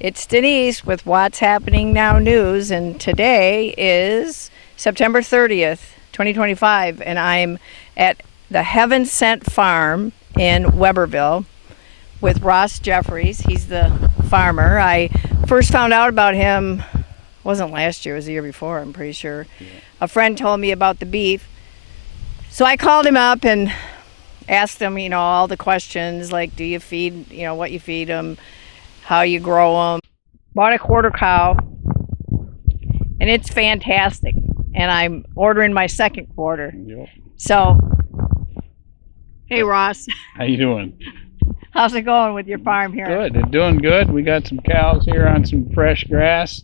It's Denise with What's Happening Now News, and today is September 30th, 2025, and I'm at the Heaven Sent Farm in Webberville with Ross Jeffries. He's the farmer. I first found out about him, wasn't last year, it was the year before, I'm pretty sure. Yeah. A friend told me about the beef. So I called him up and asked him, all the questions like, do you feed, what you feed them, how you grow them. Bought a quarter cow, and it's fantastic. And I'm ordering my second quarter. Yep. So, hey Ross, How you doing? how's it going with your farm here? Good. They're doing good. We got some cows here on some fresh grass.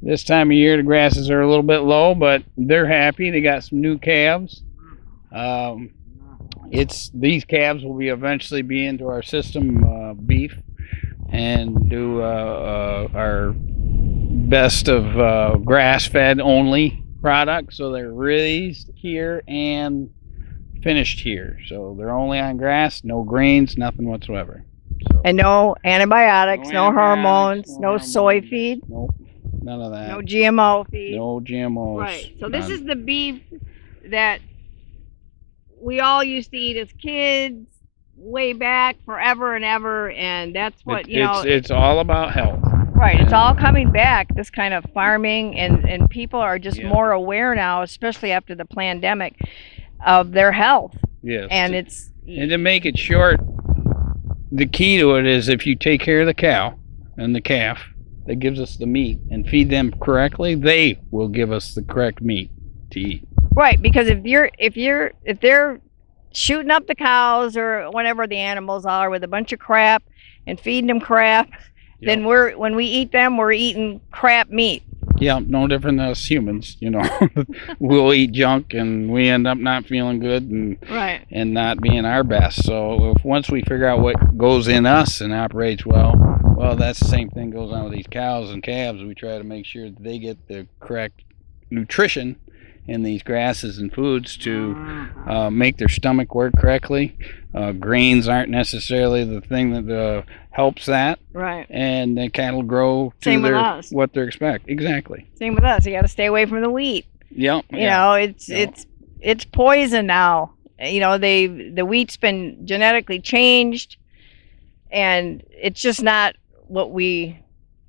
This time of year, the grasses are a little bit low, but they're happy. They got some new calves. These calves will be eventually be into our system beef and do our best of grass-fed only products. So they're raised here and finished here. So they're only on grass, no grains, nothing whatsoever. So, and no antibiotics, no hormones, no soy feed. Nope, none of that. No GMO feed. No GMOs. Right. So this is the beef that we all used to eat as kids way back forever and ever, and that's what it's all about health. Right. It's all coming back, this kind of farming, and people are just more aware now, especially after the pandemic, of their health. Yes. And to make it short, the key to it is if you take care of the cow and the calf that gives us the meat and feed them correctly, they will give us the correct meat to eat. Right, because if they're shooting up the cows or whatever the animals are with a bunch of crap and feeding them crap, then when we eat them, we're eating crap meat. Yeah, no different than us humans, We'll eat junk and we end up not feeling good and not being our best. So once we figure out what goes in us and operates well, that's the same thing goes on with these cows and calves. We try to make sure that they get the correct nutrition in these grasses and foods to make their stomach work correctly. Grains aren't necessarily the thing that helps that. Right. And the cattle grow to what they expect. Exactly. Same with us. You got to stay away from the wheat. Yep. It's poison now. The wheat's been genetically changed, and it's just not what we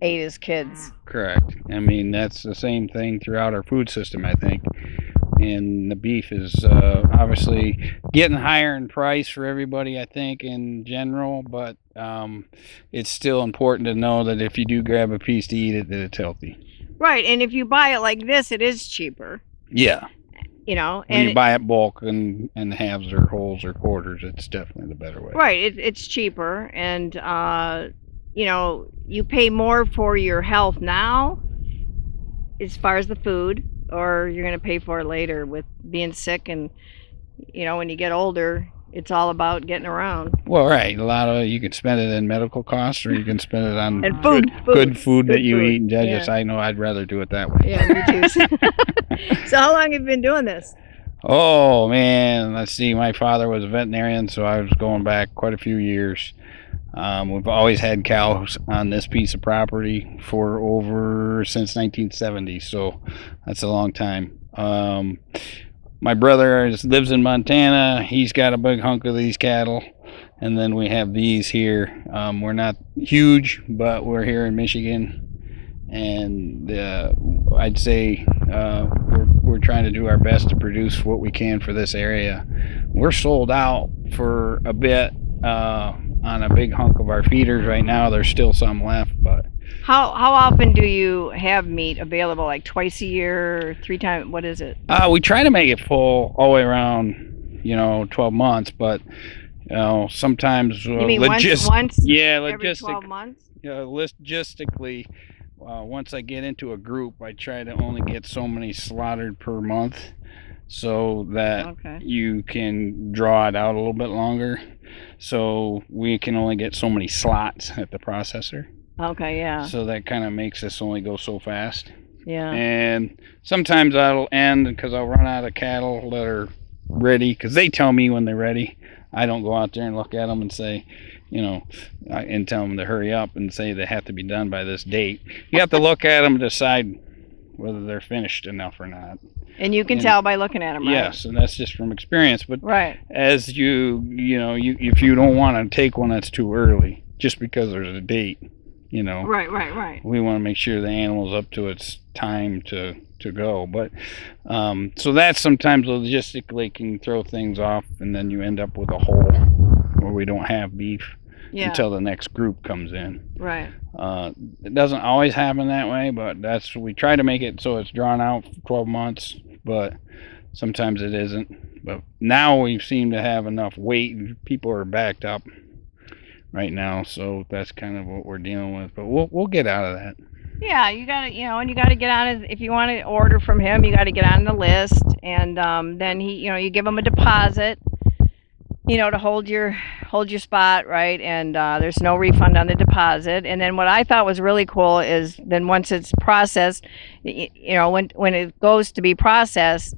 ate as kids. Correct. I mean, that's the same thing throughout our food system, I think. And the beef is obviously getting higher in price for everybody, I think, in general. But it's still important to know that if you do grab a piece to eat it, that it's healthy. Right. And if you buy it like this, it is cheaper. Yeah. When you buy it bulk and halves or wholes or quarters, it's definitely the better way. Right. It's cheaper. And you pay more for your health now as far as the food, or you're going to pay for it later with being sick. And when you get older, it's all about getting around. Well, right. A lot of you can spend it in medical costs, or you can spend it on and good food that you eat. And I know I'd rather do it that way. Yeah, me too. So how long have you been doing this? Oh man, let's see. My father was a veterinarian, so I was going back quite a few years. We've always had cows on this piece of property since 1970, so that's a long time. My brother lives in Montana. He's got a big hunk of these cattle, and then we have these here. We're not huge, but we're here in Michigan, and I'd say we're trying to do our best to produce what we can for this area. We're sold out for a bit on a big hunk of our feeders right now. There's still some left, but how often do you have meat available? Like twice a year, or 3 times? What is it? We try to make it full all the way around, 12 months, but sometimes you mean once every 12 months? Logistically, once I get into a group, I try to only get so many slaughtered per month, so that you can draw it out a little bit longer. So we can only get so many slots at the processor. Okay, yeah. So that kind of makes us only go so fast. Yeah. And sometimes that'll end because I'll run out of cattle that are ready, because they tell me when they're ready. I don't go out there and look at them and say, and tell them to hurry up and say they have to be done by this date. You have to look at them and decide whether they're finished enough or not. And you can tell by looking at them, right? Yes, and that's just from experience. But right. as if you don't want to take one that's too early, just because there's a date, Right. we want to make sure the animal's up to its time to go. But so that sometimes logistically can throw things off, and then you end up with a hole where we don't have beef until the next group comes in. Right. It doesn't always happen that way, but we try to make it so it's drawn out for 12 months, but sometimes it isn't. But now we seem to have enough weight, and people are backed up right now, so that's kind of what we're dealing with. But we'll get out of that. Yeah, you got to, and you got to get on it. If you want to order from him, you got to get on the list, and then you give him a deposit, to hold your spot, right? And there's no refund on the deposit. And then what I thought was really cool is then once it's processed, when it goes to be processed,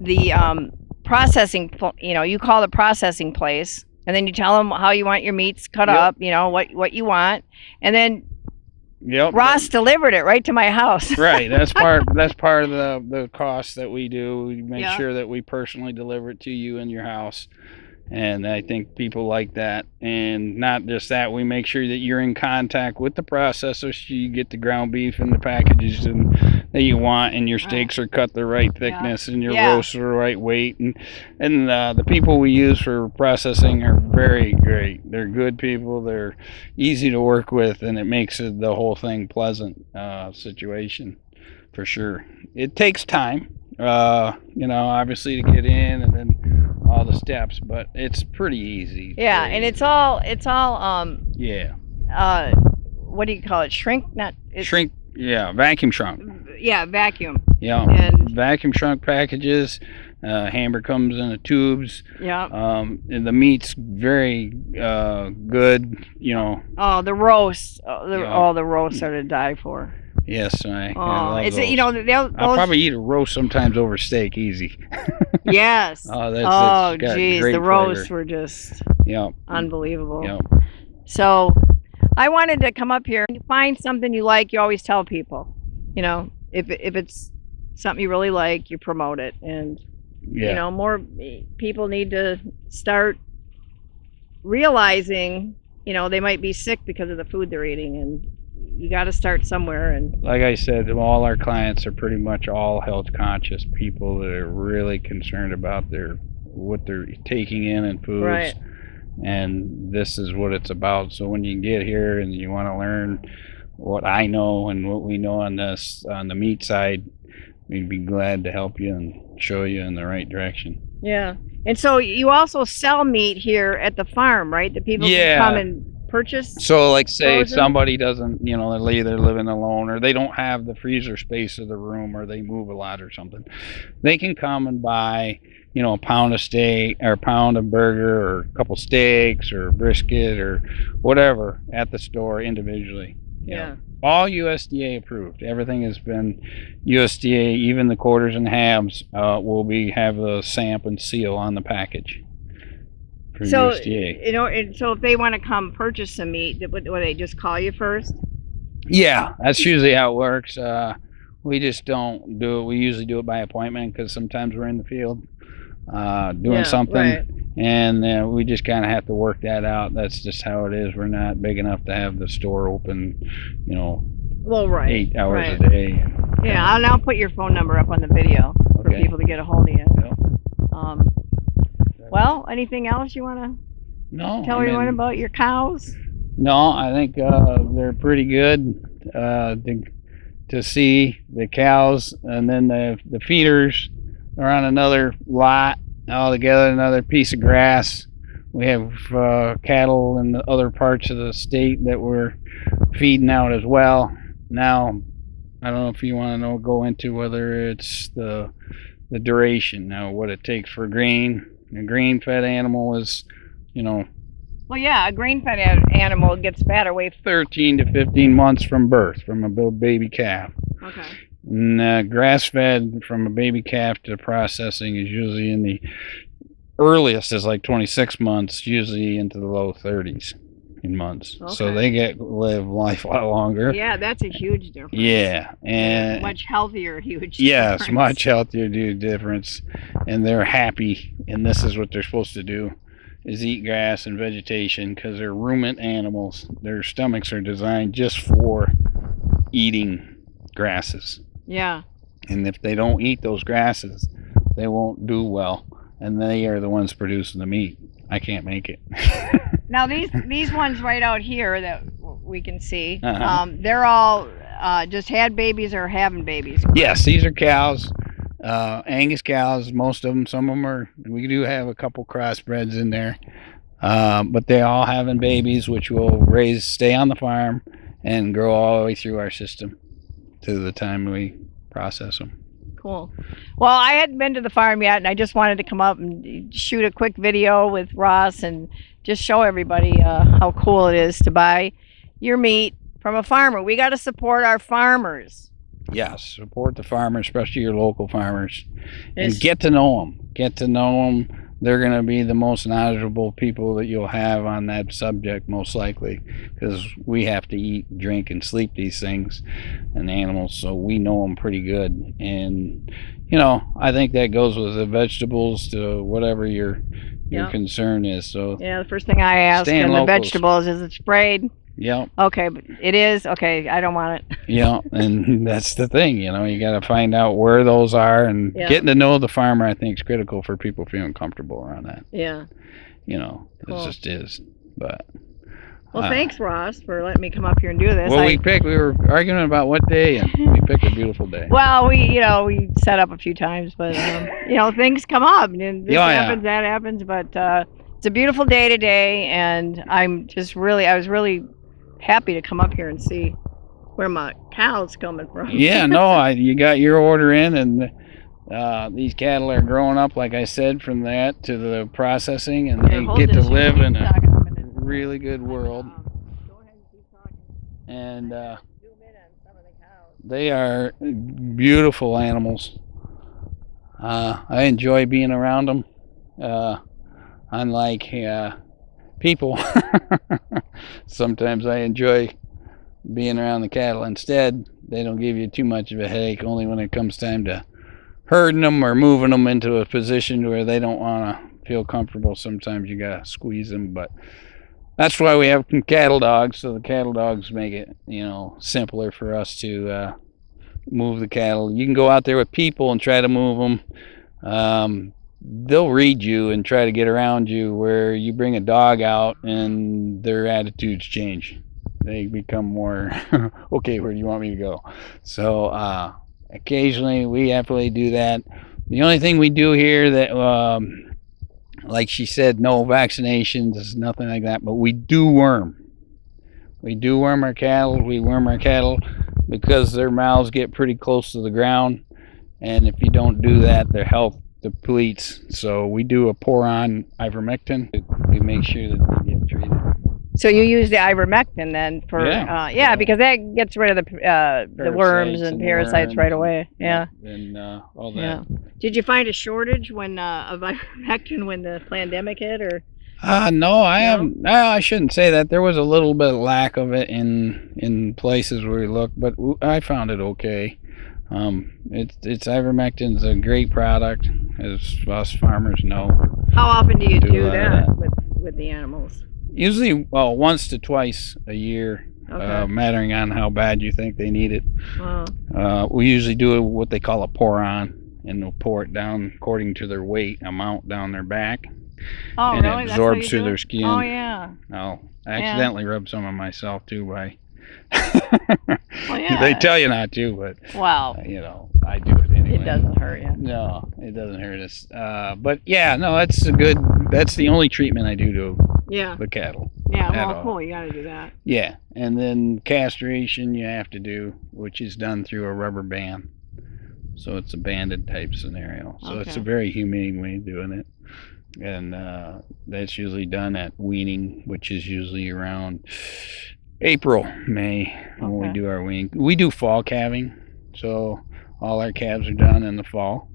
the processing, you call the processing place, and then you tell them how you want your meats cut up, what you want, and then Ross delivered it right to my house. Right, that's part of the cost that we do. We make sure that we personally deliver it to you in your house. And I think people like that. And not just that, we make sure that you're in contact with the processor so you get the ground beef and the packages that you want, and your steaks are cut the right thickness, and your roasts are the right weight. And the people we use for processing are very great. They're good people. They're easy to work with, and it makes the whole thing pleasant situation for sure. It takes time, obviously, to get in and then all the steps, but it's pretty easy. Yeah, and it's all what do you call it? Shrink. Yeah, vacuum shrunk. Yeah, vacuum. Yeah, and vacuum shrunk packages. Hamburger comes in the tubes. Yeah. And the meat's very good. Oh, the roasts. The roasts are to die for. Yes, I love those. I'll probably eat a roast sometimes over steak, easy. Yes. Geez, the roasts were just unbelievable. Yep. So, I wanted to come up here and find something you like. You always tell people, if it's something you really like, you promote it, and more people need to start realizing, they might be sick because of the food they're eating, and you got to start somewhere. And like I said, all our clients are pretty much all health conscious people that are really concerned about what they're taking in foods. Right. And this is what it's about. So when you get here and you want to learn what I know and what we know on the meat side, we'd be glad to help you and show you in the right direction. Yeah. And so you also sell meat here at the farm, right? That people can come and purchase. So like say if somebody doesn't, they're either living alone or they don't have the freezer space of the room, or they move a lot or something, they can come and buy, a pound of steak or a pound of burger or a couple steaks or brisket or whatever at the store individually. Yeah. All USDA approved. Everything has been USDA. Even the quarters and halves will have a stamp and seal on the package. So, USDA. So if they want to come purchase some meat, would they just call you first? Yeah, that's usually how it works. We just don't do it. We usually do it by appointment because sometimes we're in the field doing something, right. And we just kind of have to work that out. That's just how it is. We're not big enough to have the store open, well, right. 8 hours right. a day. Yeah, I'll now put your phone number up on the video for people to get a hold of you. Yep. Well, anything else you want to tell everyone about your cows? No, I think they're pretty good to see the cows, and then the feeders are on another lot altogether, another piece of grass. We have cattle in the other parts of the state that we're feeding out as well. Now, I don't know if you want to go into whether it's the duration, what it takes for grain. A grain-fed animal is, Well, yeah, a grain-fed animal gets fat away 13 to 15 months from birth, from a baby calf. Okay. And grass-fed from a baby calf to processing is usually in the earliest is like 26 months, usually into the low 30s. in months. Okay. So they live life a lot longer. Yeah, that's a huge difference. Yeah, and much healthier, huge yes, difference. much healthier difference, and they're happy, and this is what they're supposed to do, is eat grass and vegetation, because they're ruminant animals. Their stomachs are designed just for eating grasses. Yeah. And if they don't eat those grasses, they won't do well, and they are the ones producing the meat. I can't make it. Now these ones right out here that we can see, they're all just had babies or having babies. Yes, these are cows, Angus cows. Most of them. Some of them are. We do have a couple crossbreds in there, but they all having babies, which will stay on the farm, and grow all the way through our system to the time we process them. Cool. Well, I hadn't been to the farm yet, and I just wanted to come up and shoot a quick video with Ross and just show everybody how cool it is to buy your meat from a farmer. We got to support our farmers. Yes, support the farmers, especially your local farmers, and get to know them. Get to know them. They're going to be the most knowledgeable people that you'll have on that subject, most likely, because we have to eat, drink, and sleep these things and animals, so we know them pretty good. And I think that goes with the vegetables to whatever your concern is. So yeah, the first thing I ask in the vegetables, is it sprayed? Yeah. Okay, but it is? Okay, I don't want it. Yeah, and that's the thing, you got to find out where those are, and getting to know the farmer, I think, is critical for people feeling comfortable around that. Yeah. Cool. It just is. But well, thanks, Ross, for letting me come up here and do this. Well, we were arguing about what day, and we picked a beautiful day. Well, we set up a few times, but things come up, and this happens, that happens, but it's a beautiful day today, and I was really happy to come up here and see where my cow's coming from. Yeah, no, you got your order in, and these cattle are growing up, like I said, from that to the processing, and they get to live in a really good world. And they are beautiful animals. I enjoy being around them. Unlike people, sometimes I enjoy being around the cattle. Instead, they don't give you too much of a headache, only when it comes time to herding them or moving them into a position where they don't want to feel comfortable. Sometimes you gotta squeeze them, but that's why we have cattle dogs. So the cattle dogs make it simpler for us to move the cattle. You can go out there with people and try to move them. They'll read you and try to get around you, where you bring a dog out and their attitudes change. They become more, okay, where do you want me to go? So occasionally we happily do that. The only thing we do here that, like she said, no vaccinations, nothing like that, but we do worm. We do worm our cattle. We worm our cattle because their mouths get pretty close to the ground, and if you don't do that, their health depletes. So we do a pour-on ivermectin. We make sure that they get treated. So you use the ivermectin then for because that gets rid of the worms and parasites right away. Yeah. And all that. Yeah. Did you find a shortage of ivermectin when the pandemic hit, or? No, I haven't. No, I shouldn't say that. There was a little bit of lack of it in places where we looked, but I found it okay. It's ivermectin's a great product, as us farmers know. How often do you do that with the animals? Usually, once to twice a year, mattering on how bad you think they need it. Wow. We usually do what they call a pour-on, and they'll pour it down according to their weight amount down their back. Oh, and really? It absorbs through their skin. Oh, yeah. I'll accidentally rub some on myself too by. Well, yeah. They tell you not to, but I do it anyway. It doesn't hurt you. No, it doesn't hurt us. But yeah, no, that's the only treatment I do to the cattle. Yeah, well, cool. You got to do that. Yeah, and then castration you have to do, which is done through a rubber band. So it's a banded type scenario. So it's a very humane way of doing it. And that's usually done at weaning, which is usually around April, May, when we do our weaning. We do fall calving, so all our calves are done in the fall.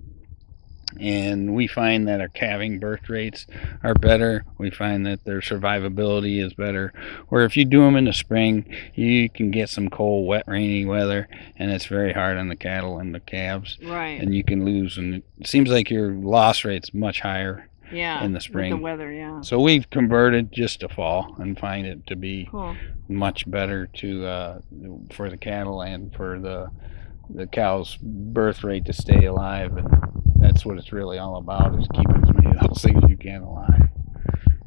and we find that our calving birth rates are better. We find that their survivability is better. Where if you do them in the spring, you can get some cold, wet, rainy weather, and it's very hard on the cattle and the calves, Right. and you can lose. And it seems like your loss rate's much higher Yeah. in the spring. With the weather, yeah. So we've converted just to fall and find it to be Cool. much better for the cattle and for the cow's birth rate to stay alive, and that's what it's really all about, is keeping as many of those things as you can alive.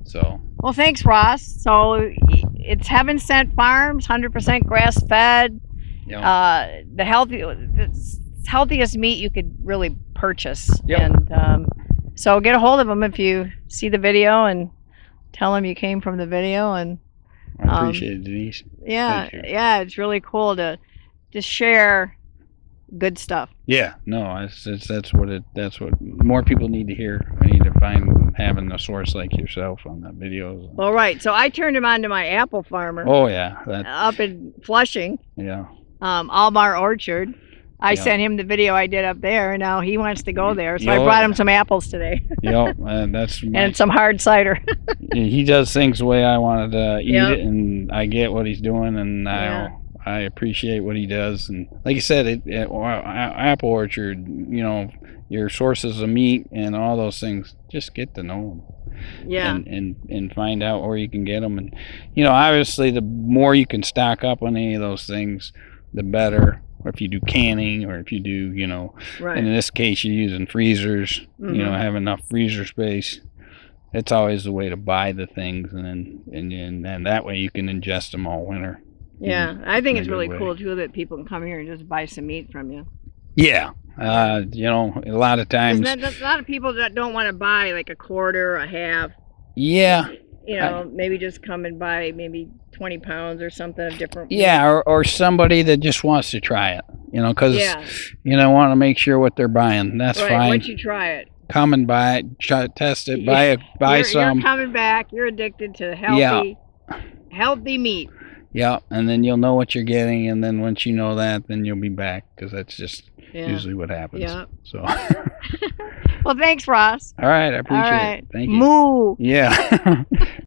So well, thanks, Ross. So it's Heaven Sent Farms, 100% grass fed. The healthiest meat you could really purchase. Yep. And so get a hold of them if you see the video, and tell them you came from the video. And I appreciate it, Denise. Yeah, it's really cool to just share good stuff. Yeah, no, that's what more people need to hear. I need to find having a source like yourself on the videos. Well, right. So I turned him on to my apple farmer. Oh yeah, up in Flushing. Yeah. Almar Orchard. I sent him the video I did up there, and now he wants to go there. So I brought him some apples today. That's and some hard cider. He does things the way I wanted to eat it, and I get what he's doing, and I appreciate what he does. And like you said, apple orchard, your sources of meat and all those things, just get to know them. Yeah. And find out where you can get them. And obviously the more you can stock up on any of those things, the better. Or if you do canning, or if you do, right. And in this case you're using freezers, have enough freezer space. It's always the way to buy the things, and that way you can ingest them all winter. Yeah, I think it's really cool too that people can come here and just buy some meat from you. Yeah, a lot of times. A lot of people that don't want to buy like a quarter, a half. Yeah. Maybe just come and buy maybe 20 pounds or something of different. Yeah, or somebody that just wants to try it, because want to make sure what they're buying. That's fine. Once you try it, come and buy it, test it, buy some. You're coming back. You're addicted to healthy meat. Yeah, and then you'll know what you're getting, and then once you know that, then you'll be back, because that's just usually what happens. Yeah. So. Well, thanks, Ross. All right, I appreciate it. Thank you. Moo. Yeah.